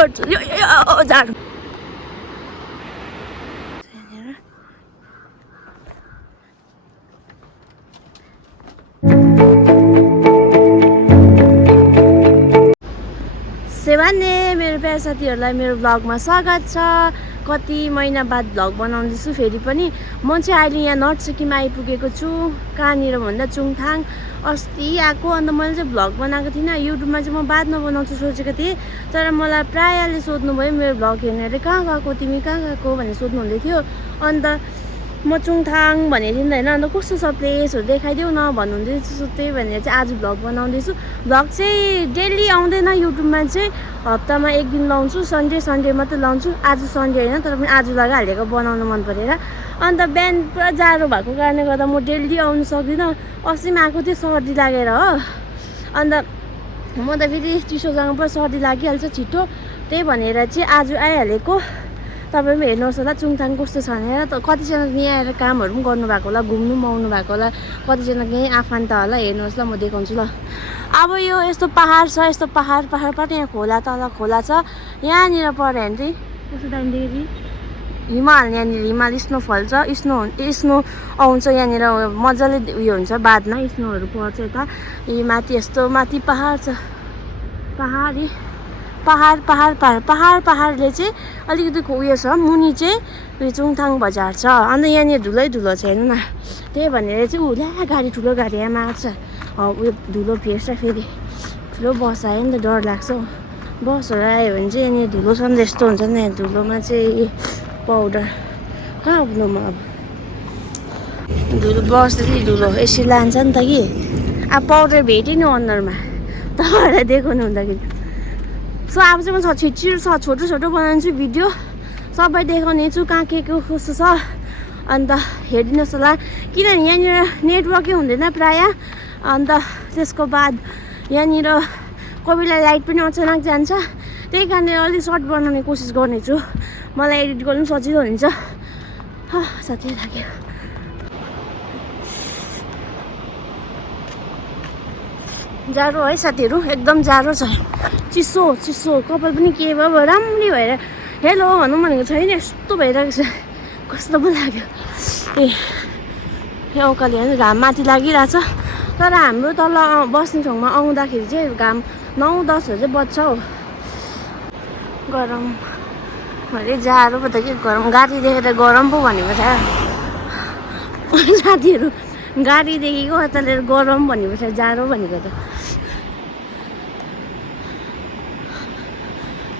झाडु सेवाने मेरो प्यार साथीहरूलाई मेरो भ्लगमा स्वागत छ। कति महिना बाद भ्लग बनाउँदैछु फेरि पनि। म चाहिँ अहिले यहाँ नर्थ सिक्किम आइपुगेको छु। कहाँनिर भन्दा चुङथाङ। अस्ति आएको अन्त मैले चाहिँ भ्लग बनाएको थिइनँ। युट्युबमा चाहिँ म बादमा बनाउँछु सोचेको थिएँ, तर मलाई प्रायःले सोध्नुभयो मेरो भ्लग हेर्नेले कहाँ गएको तिमी कहाँ गएको भनेर सोध्नुहुँदै थियो। अन्त म चुङथाङ भनेको थिएँ नि त होइन। अन्त कस्तो छ प्लेसहरू देखाइदेऊ न भन्नुहुँदै थियो। त्यही भनेर चाहिँ आज भ्लग बनाउँदैछु। भ्लग चाहिँ डेली आउँदैन युट्युबमा चाहिँ, हप्तामा एक दिन लाउँछु। सन्डे मात्रै लाउँछु। आज सन्डे होइन, तर पनि आज लगाइहालेको बनाउनु मन परेर। अन्त बिहान पुरा जाडो भएको कारणले गर्दा म डेली आउनु सक्दिनँ। अस्ति पनि आएको थिएँ सर्दी लागेर हो। अन्त म त फेरि चिसोसँग पुरा सर्दी लागिहाल्छ छिटो, त्यही भनेर चाहिँ आज आइहालेको। तपाईँ पनि हेर्नुहोस् होला चुङथाङ कस्तो छ भनेर। त कतिजना यहाँ आएर कामहरू पनि गर्नुभएको होला, घुम्नु पनि आउनु भएको होला, कतिजना यहीँ आफन्त होला। हेर्नुहोस् ल, म देखाउँछु ल। अब यो यस्तो पहाड छ, यस्तो पहाडबाट यहाँ खोला, तल खोला छ। यहाँनिर पऱ्यो भने चाहिँ कस्तो दामी देखेँ हिमाल। यहाँनिर हिमाल स्नोफल छ, स्नो आउँछ यहाँनिर मजाले उयो हुन्छ बादमा स्नोहरू पर्छ यता। यी माथि यस्तो माथि पहाड छ, पहाडले चाहिँ अलिकति उयो छ। मुनि चाहिँ उयो चुङथाङ बजार छ। अन्त यहाँनिर धुलै धुलो छ हेर्नु न। त्यही भनेर चाहिँ उला गाडी ठुलो गाडी यहाँ मार्छ। उयो धुलो फेर्छ फेरि। ठुलो बस आयो नि त डर लाग्छ। बसहरू आयो भने चाहिँ यहाँनिर धुलो छ नि त यस्तो हुन्छ नि। धुलोमा चाहिँ पाउडर कहाँ पुग्नु म अब। धुलो बस चाहिँ धुलो यसरी लान्छ नि त कि। अब पाउडर भेटेँ नि अनुहारमा तपाईँहरूलाई देखाउनु हुँदाखेरि। सो अब चाहिँ म छोटो बनाउँछु भिडियो, सबै देखाउने छु कहाँ के कस्तो छ। अन्त हेरिदिनुहोस् होला, किनभने यहाँनिर नेटवर्कै हुँदैन प्रायः। अन्त त्यसको बाद यहाँनिर कोही बेला लाइट पनि अचानक जान्छ। त्यही कारणले अलिक सर्ट बनाउने कोसिस गर्नेछु, मलाई एडिट गर्नु सजिलो हुन्छ। साथी लाग्यो। जाडो है साथीहरू, एकदम जाडो छ। चिसो कपाल पनि के भयो राम्ररी भएर हेलो भनौँ भनेको छैन, यस्तो भइरहेको छ। कस्तो पो लाग्यो यहाँ उकालो होइन घाम माथि लागिरहेछ। तर हाम्रो तल बस्ने ठाउँमा आउँदाखेरि चाहिँ घाम 9-10 चाहिँ बज्छ हौ। गरम अरे जाडो पो त के गरम। गाडी देखेर गरम पो भनेको छ साथीहरू। गाडी देखेको यताले गरम भनेको छ, जाडो भनेको त।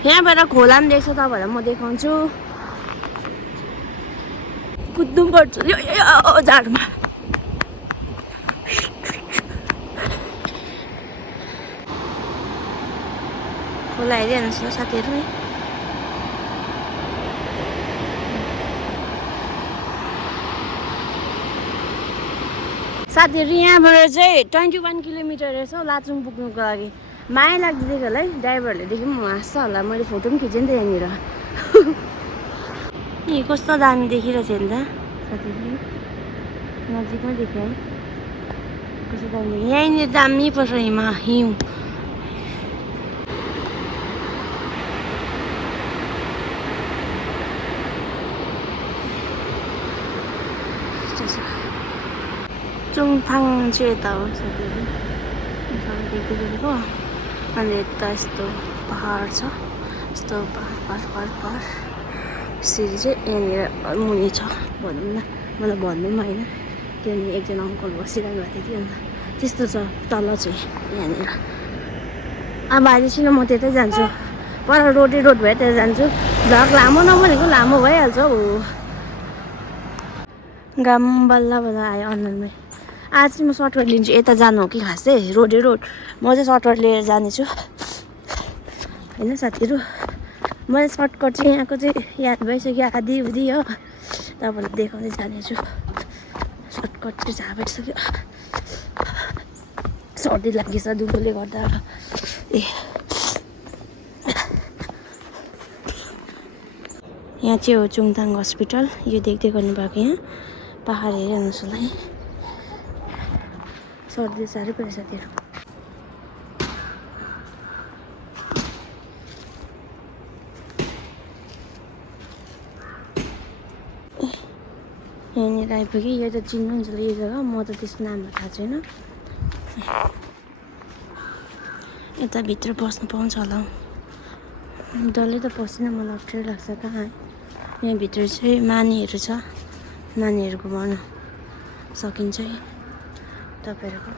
यहाँबाट खोला पनि देख्छ तपाईँहरूलाई म देखाउँछु। कुद्नु पर्छ यो जाडोमा। खोला हेरिहाल्नुहोस् न साथीहरू। साथीहरू यहाँबाट चाहिँ 21 किलोमिटर रहेछ हौ लाचुङ पुग्नुको लागि। माया लाग्दै होला है, ड्राइभरहरूले देख्यो पनि हाँस्छ होला। मैले फोटो पनि खिचेँ नि त यहाँनिर। ए कस्तो दामी देखिरहेछ नि त साथीहरू, नजिकमै देखेँ है कस्तो दामी। यहीँनिर दामी पर्छ हिउँ। चुङथाङ चाहिँ यता हो साथीहरू, देख्दै गरेको। अनि यता यस्तो पहाड छ, यस्तो पहाड सिरी चाहिँ यहाँनिर मुनि छ भनौँ न। मलाई भन्नु पनि होइन, त्यहाँनिर एकजना अङ्कल बसिरहनु भएको थियो। अन्त त्यस्तो छ तल चाहिँ यहाँनिर। अब अहिले चाहिँ म त्यतै जान्छु, पर रोड भयो त्यता जान्छु। भ्लग लामो नबनेको लामो भइहाल्छ हौ। घाम बल्ल आयो अनुहारमै। आज चाहिँ म सर्टकट लिन्छु। यता जानु हो कि खास चाहिँ रोड म चाहिँ सर्टकट लिएर जानेछु होइन साथीहरू। मैले सर्टकट चाहिँ यहाँको चाहिँ याद भइसक्यो आधी उधी हो। तपाईँलाई देखाउँदै जानेछु। सर्टकट चाहिँ थाहा भइसक्यो। सर्दी लागेछ दुधोले गर्दा। यहाँ चाहिँ हो चुङथाङ हस्पिटल। यो देख्दै गर्नुभएको यहाँ पहाड हेरिहाल्नुहोस् होला है। सर्दी साह्रै पऱ्यो साथीहरू। यहाँनिर आइपुगेँ। यो त चिन्नुहुन्छ होला यो जग्गा, म त त्यसको नामहरू थाहा छैन। यता भित्र पस्नु पाउँछ होला। डल्लै त पसिनँ, मलाई अप्ठ्यारो लाग्छ कहाँ। यहाँभित्र चाहिँ मानेहरू छ, मानेहरू घुमाउन सकिन्छ है तपाईँहरूको।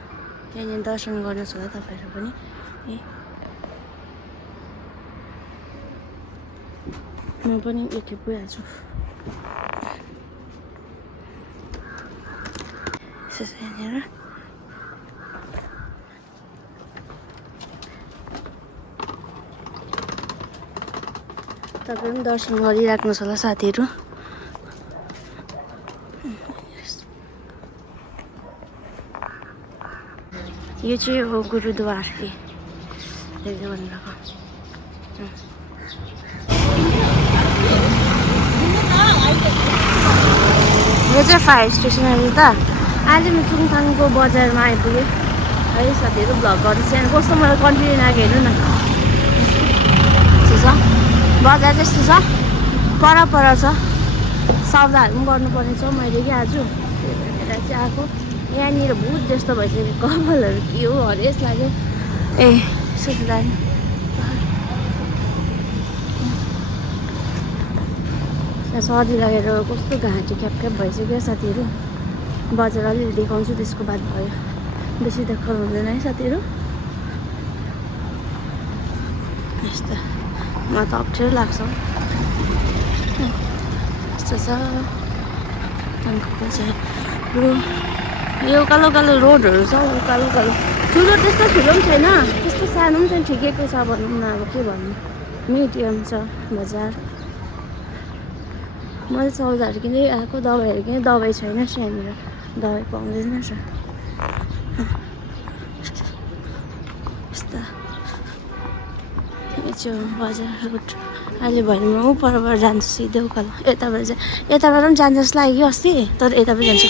यहाँनिर दर्शन गर्नुहोस् होला तपाईँहरू पनि। म पनि यति पुगिहाल्छु। यहाँनिर तपाईँ पनि दर्शन गरिराख्नुहोस् होला साथीहरू। यो चाहिँ हो गुरुद्वार देख्दै भन्नुभएको। यो चाहिँ फायर स्टेसन अहिले त। अहिले म चुङथाङको बजारमा आइपुगेँ है साथीहरू। भ्लग गर्दैछ यहाँ कस्तो मलाई कन्टिन्यू लाग्यो हेर्नु न। छ बजार जस्तो छ, पर छ। सौदाहरू पनि गर्नुपर्ने छ मैले कि आज, त्यही भएर चाहिँ आएको। यहाँनिर भूत जस्तो भइसक्यो, कपालहरू के हो हरेस लाग्यो। ए सुत्दा सर्दी लागेर कस्तो घाँटी ख्याप भइसक्यो साथीहरू। बजार अलिअलि देखाउँछु त्यसको बाद भयो, बेसी देखाउनु हुँदैन है साथीहरू। यस्तो मलाई त अप्ठ्यारो लाग्छ। यस्तो छ यो उकालो उकालो रोडहरू छ, उकालो उकालो ठुलो त्यस्तो ठुलो पनि छैन, त्यस्तो सानो पनि छैन, ठिकैको छ भनौँ न। अब के भन्नु, मिडियम छ बजार। मैले सौदाहरू किन्दै आएको, दबाईहरू किने, दबाई छैन यहाँनिर, दबाई पाउँदैन रहेछ। यस्ता यो चाहिँ बजार रोड। अहिले भने म परबाट जान्छु सिधै उकालो। यताबाट पनि जान्छ जस्तो लाग्यो कि अस्ति, तर यता पनि जान्छु।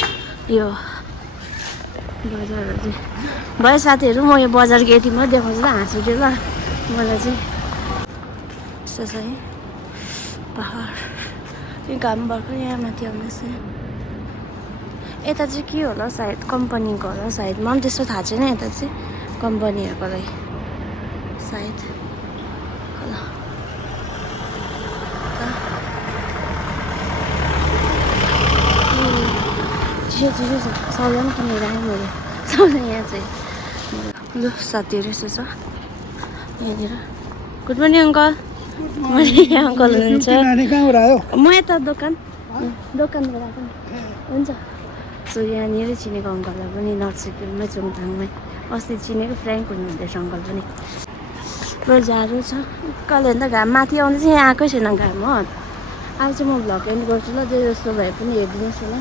यो बजारहरू चाहिँ भयो साथीहरू। म यो बजारको यति मात्रै देखाउँछु ल, हाँस उठ्यो ल मलाई चाहिँ। यस्तो छ है पहाड। यो घाम भर्खर यहाँ माथि आउनुहोस्। यता चाहिँ के होला सायद कम्पनीको होला सायद, मलाई पनि त्यस्तो थाहा छैन। यता चाहिँ कम्पनीहरूको लागि सायद होला। छिटो छ, सौदा पनि किनेर आएँ मैले। सौदा यहाँ चाहिँ ल साथीहरू यस्तो छ यहाँनिर। Good morning uncle. मैले अङ्कल हुनुहुन्छ। म यता दोकानबाट आएको नि। हुन्छ। सो यहाँनिर चिनेको अङ्कललाई पनि नर्सिकमै चुङथाङमै अस्ति चिनेको, फ्रेङ्क हुनुहुँदैछ अङ्कल पनि। पुरा जाडो छ उकालो। हेर्दा घाम माथि आउँदै चाहिँ यहाँ आएकै छैन घाम हो। अब चाहिँ म भ्लग एन्ड गर्छु ल, जे जस्तो भए पनि हेरिदिनुहोस् होला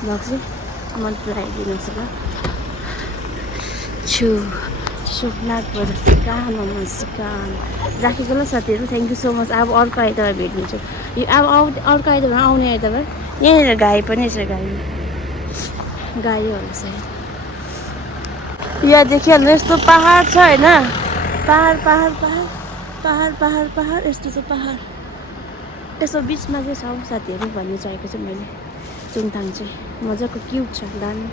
भ्लग चाहिँ, मन पुऱ्याइदिनुहोस् होला। सुखनाथबाट सिकान राखेको ल साथीहरू। Thank you so much. अब अर्को आइतबार भेटिन्छु। यो अब अर्को आइतबार आउने आइतबार। यहाँनिर गाई पनि छ, गाई होला सायद। यहाँ देखिहाल्नु यस्तो पहाड छ होइन, पहाड यस्तो छ पहाड। यस्तो बिचमा चाहिँ छ साथीहरू भन्नु चाहेको चाहिँ मैले। चुङथाङ चाहिँ मजाको क्युट छ, दामी।